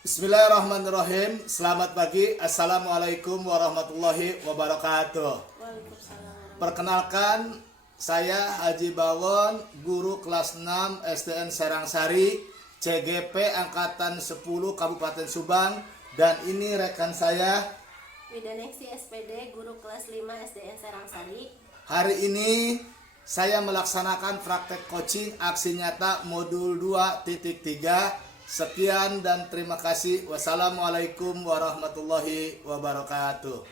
Bismillahirrahmanirrahim. Selamat pagi. Assalamualaikum warahmatullahi wabarakatuh. Perkenalkan, saya Haji Bawon, guru kelas 6 SDN Serangsari, CGP Angkatan 10 Kabupaten Subang. Dan ini rekan saya Widaneksi SPD, guru kelas 5 SDN Serangsari. Hari ini saya melaksanakan praktek coaching aksi nyata modul 2.3. Sekian dan terima kasih. Wassalamualaikum warahmatullahi wabarakatuh.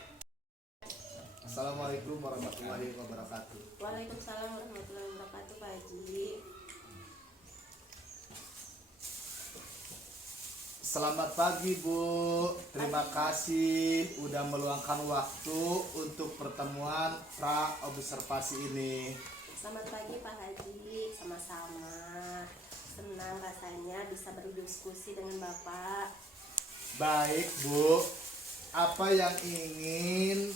Assalamualaikum warahmatullahi wabarakatuh. Waalaikumsalam warahmatullahi wabarakatuh, Pak Haji. Selamat pagi, Bu. Terima kasih udah meluangkan waktu untuk pertemuan pra observasi ini. Selamat pagi, Pak Haji. Sama-sama. Senang rasanya bisa berdiskusi dengan Bapak. Baik, Bu. Apa yang ingin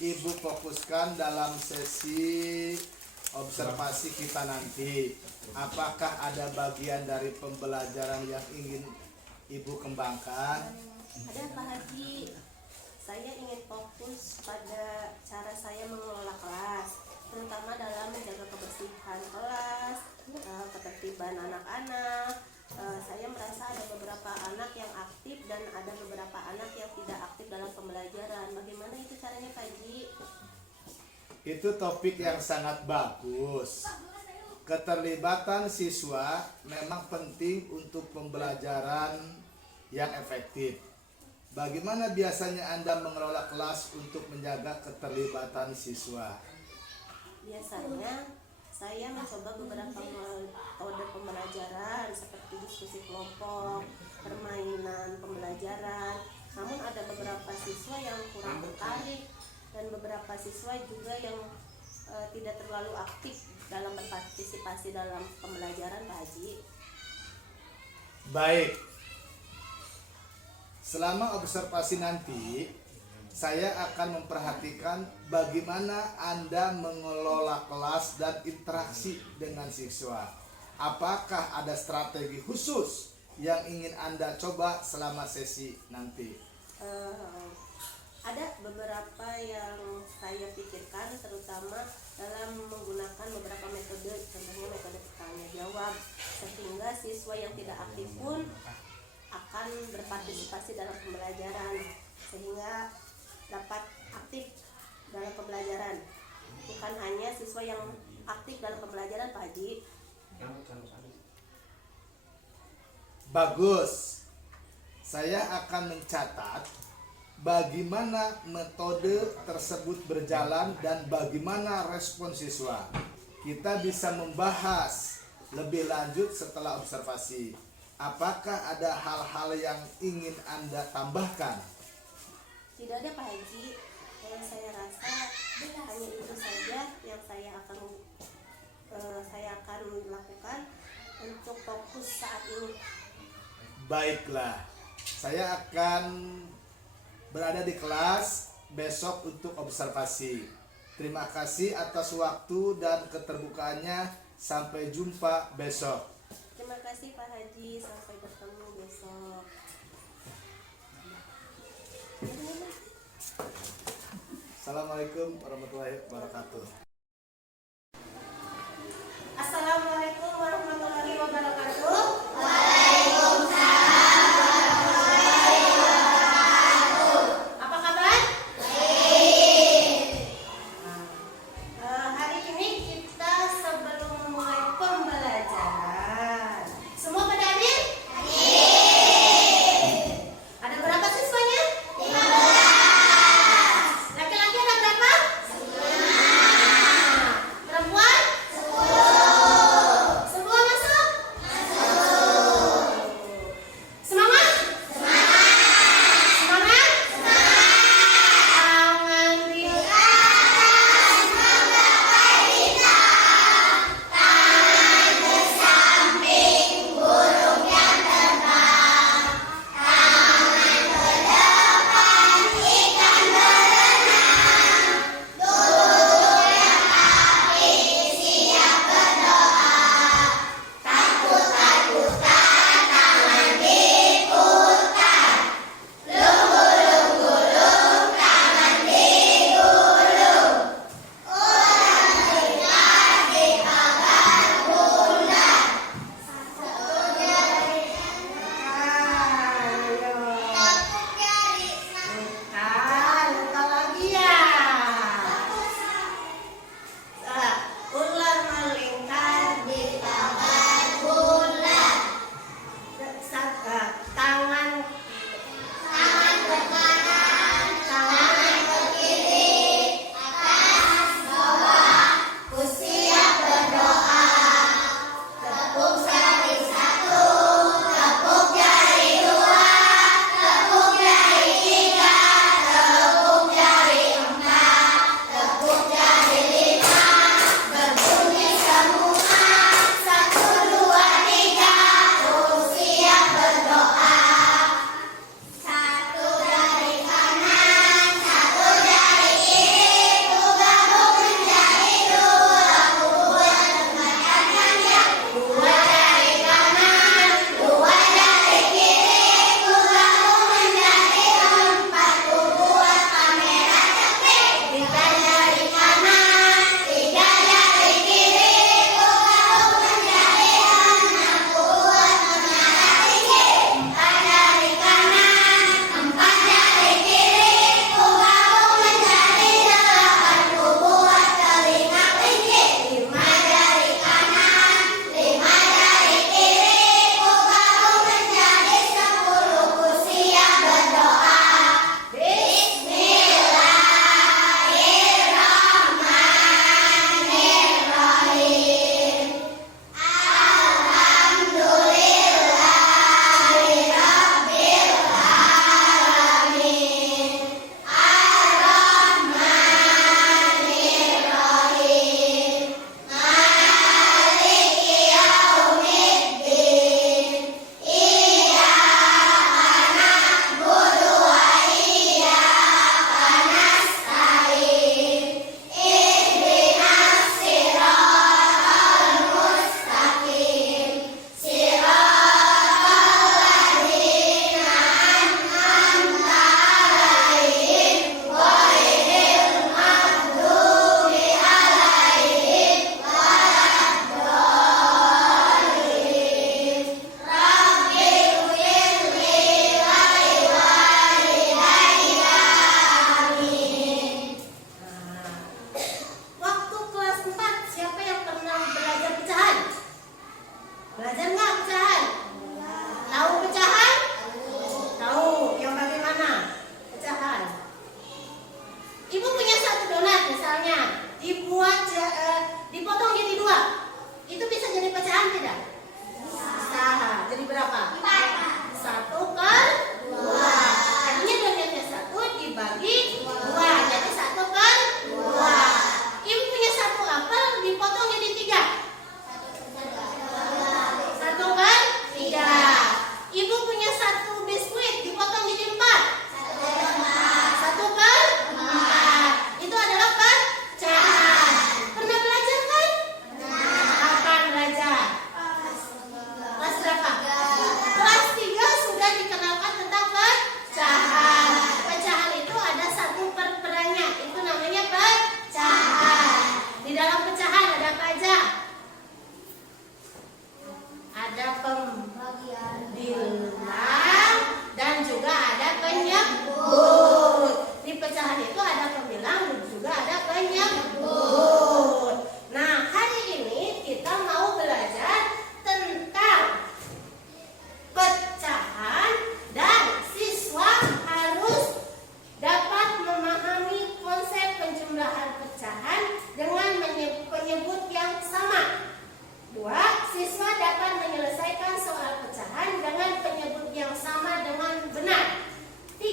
Ibu fokuskan dalam sesi observasi kita nanti? Apakah ada bagian dari pembelajaran yang ingin Ibu kembangkan? Ada, Pak Haji. Saya ingin fokus pada cara saya mengelola kelas, terutama dalam menjaga kebersihan kelas, ketertiban anak-anak. Saya merasa ada beberapa anak yang aktif dan ada beberapa anak yang tidak aktif dalam pembelajaran. Bagaimana itu caranya, Pak Haji? Itu topik yang sangat bagus. Keterlibatan siswa memang penting untuk pembelajaran yang efektif. Bagaimana biasanya Anda mengelola kelas untuk menjaga keterlibatan siswa? Biasanya saya mencoba beberapa metode pembelajaran seperti diskusi kelompok, permainan pembelajaran. Namun ada beberapa siswa yang kurang tertarik dan beberapa siswa juga yang tidak terlalu aktif dalam berpartisipasi dalam pembelajaran, Pak Haji. Baik. Selama observasi nanti, saya akan memperhatikan bagaimana Anda mengelola kelas dan interaksi dengan siswa. Apakah ada strategi khusus yang ingin Anda coba selama sesi nanti? Ada beberapa yang saya pikirkan, terutama dalam menggunakan beberapa metode, contohnya metode tanya jawab, sehingga siswa yang tidak aktif pun akan berpartisipasi dalam pembelajaran, sehingga dapat aktif dalam pembelajaran. Bukan hanya siswa yang aktif dalam pembelajaran, Pak Haji. Bagus. Saya akan mencatat bagaimana metode tersebut berjalan dan bagaimana respon siswa. Kita bisa membahas lebih lanjut setelah observasi. Apakah ada hal-hal yang ingin Anda tambahkan? Tidak ada, Pak Haji. Saya rasa hanya itu saja yang saya akan ini. Baiklah, saya akan berada di kelas besok untuk observasi. Terima kasih atas waktu dan keterbukaannya. Sampai jumpa besok. Terima kasih Pak Haji, sampai bertemu besok. Assalamualaikum warahmatullahi wabarakatuh. Assalamualaikum warahmatullahi wabarakatuh. Apa kabar? Hari ini kita sebelum memulai pembelajaran, semua pada hadir? Ada berapa siswanya? 15. Laki-laki ada berapa? 9.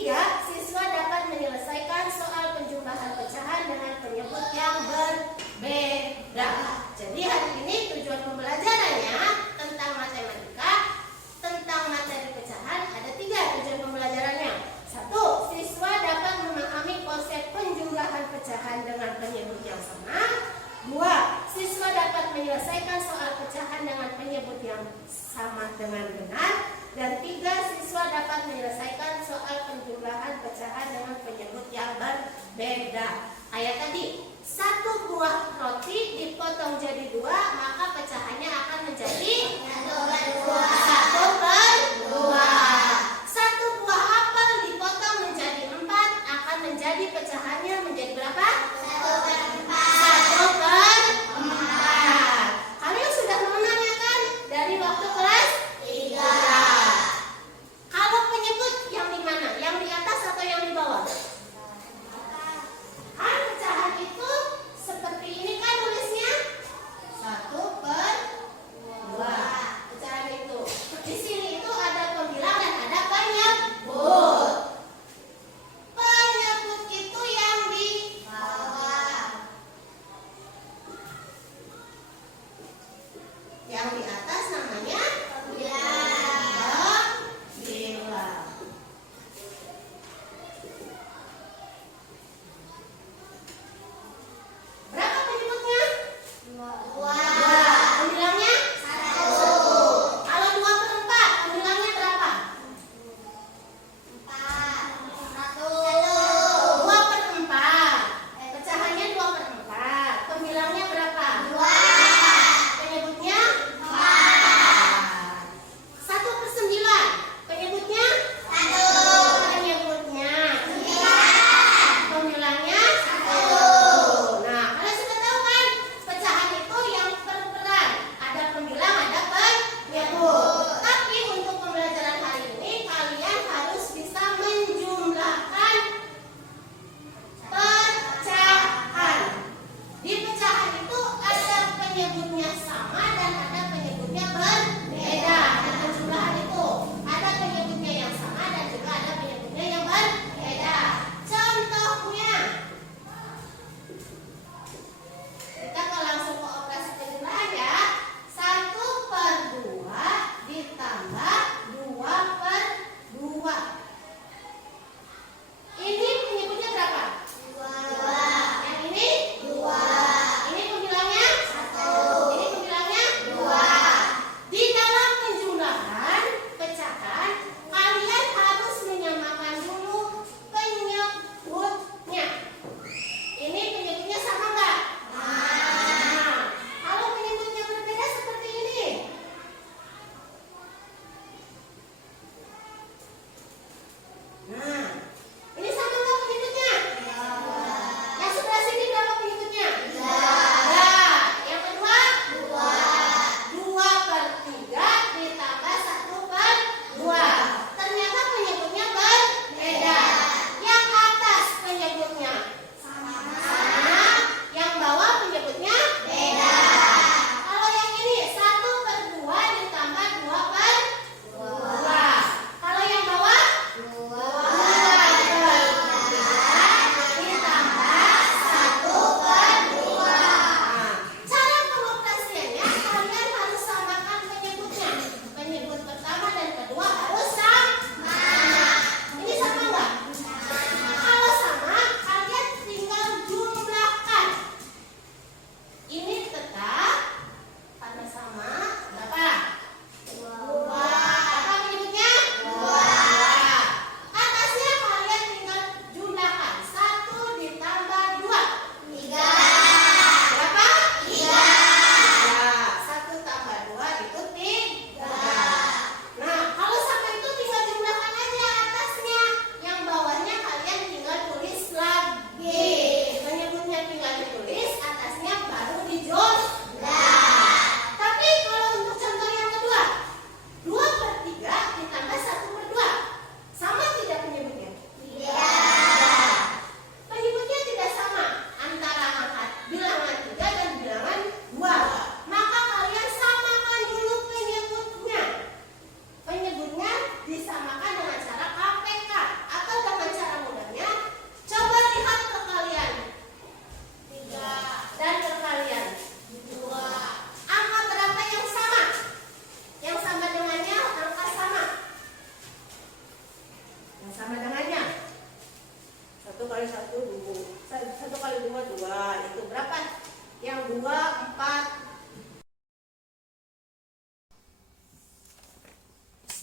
Tiga, siswa dapat menyelesaikan soal penjumlahan pecahan dengan penyebut yang berbeda. Jadi hari ini tujuan pembelajarannya tentang matematika, tentang materi pecahan ada 3 tujuan pembelajarannya. 1. Siswa dapat memahami konsep penjumlahan pecahan dengan penyebut yang sama. 2. Siswa dapat menyelesaikan soal pecahan dengan penyebut yang sama dengan benar. Dan 3. Siswa dapat menyelesaikan soal penjumlahan pecahan dengan penyebut yang berbeda. Kayak tadi, 1 buah roti dipotong jadi 2, maka pecahannya akan menjadi 1 per 2. 1 buah apel dipotong menjadi 4, akan menjadi pecahannya menjadi berapa? 1 per 4. Kalian sudah mengenalnya kan dari waktu kelas 3. Kalau penyebut yang di mana? Yang di atas atau yang di bawah? Kan pecahan itu seperti ini kan tulisnya 1 per 2. Pecahan itu. Di sini itu ada pembilang dan ada penyebut. Penyebut itu yang di bawah. Yang di atas namanya pembilang. Berapa penyebutnya? 2. Pembilangnya? 1. Kalau 2 per 4, pembilangnya berapa? 4. 2 per 4. Pecahannya 2 per 4. Pembilangnya berapa? 2. Penyebutnya? 4.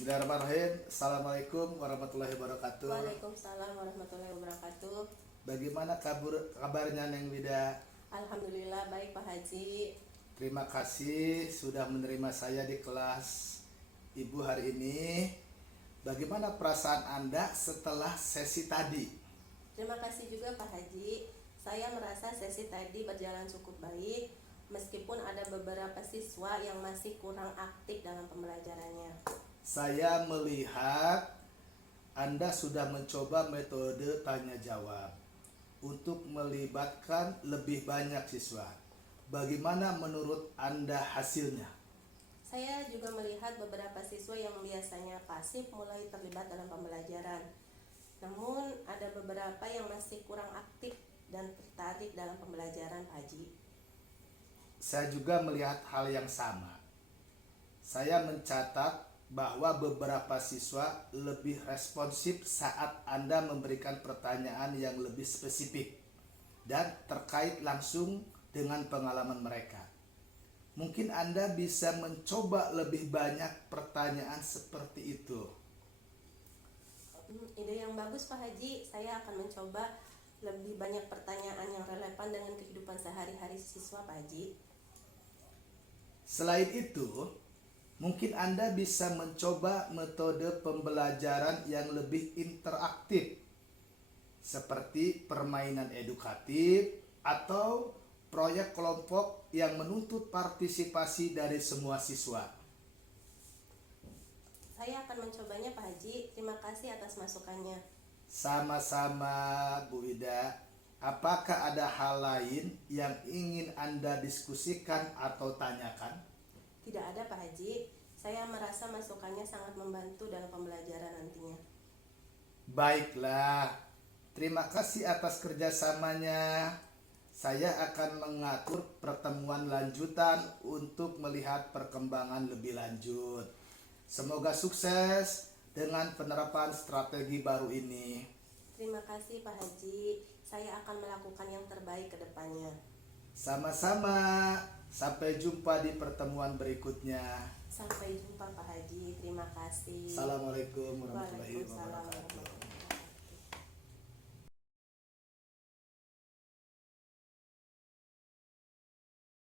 Bismillahirrahmanirrahim. Assalamualaikum warahmatullahi wabarakatuh. Waalaikumsalam warahmatullahi wabarakatuh. Bagaimana kabarnya Neng Wida? Alhamdulillah baik Pak Haji. Terima kasih sudah menerima saya di kelas Ibu hari ini. Bagaimana perasaan Anda setelah sesi tadi? Terima kasih juga Pak Haji. Saya merasa sesi tadi berjalan cukup baik, meskipun ada beberapa siswa yang masih kurang aktif dalam pembelajarannya. Saya melihat Anda sudah mencoba metode tanya jawab untuk melibatkan lebih banyak siswa. Bagaimana menurut Anda hasilnya? Saya juga melihat beberapa siswa yang biasanya pasif mulai terlibat dalam pembelajaran. Namun ada beberapa yang masih kurang aktif dan tertarik dalam pembelajaran Pak Haji. Saya juga melihat hal yang sama. Saya mencatat bahwa beberapa siswa lebih responsif saat Anda memberikan pertanyaan yang lebih spesifik dan terkait langsung dengan pengalaman mereka. Mungkin Anda bisa mencoba lebih banyak pertanyaan seperti itu. Ide yang bagus Pak Haji. Saya akan mencoba lebih banyak pertanyaan yang relevan dengan kehidupan sehari-hari siswa Pak Haji. Selain itu, mungkin Anda bisa mencoba metode pembelajaran yang lebih interaktif, seperti permainan edukatif atau proyek kelompok yang menuntut partisipasi dari semua siswa. Saya akan mencobanya Pak Haji. Terima kasih atas masukannya. Sama-sama Bu Ida. Apakah ada hal lain yang ingin Anda diskusikan atau tanyakan? Tidak ada Pak Haji. Saya merasa masukannya sangat membantu dalam pembelajaran nantinya. Baiklah, terima kasih atas kerjasamanya. Saya akan mengatur pertemuan lanjutan untuk melihat perkembangan lebih lanjut. Semoga sukses dengan penerapan strategi baru ini. Terima kasih Pak Haji. Saya akan melakukan yang terbaik ke depannya. Sama-sama. Sampai jumpa di pertemuan berikutnya. Sampai jumpa Pak Haji. Terima kasih. Assalamualaikum warahmatullahi Waalaikumsalam wabarakatuh. warahmatullahi wabarakatuh.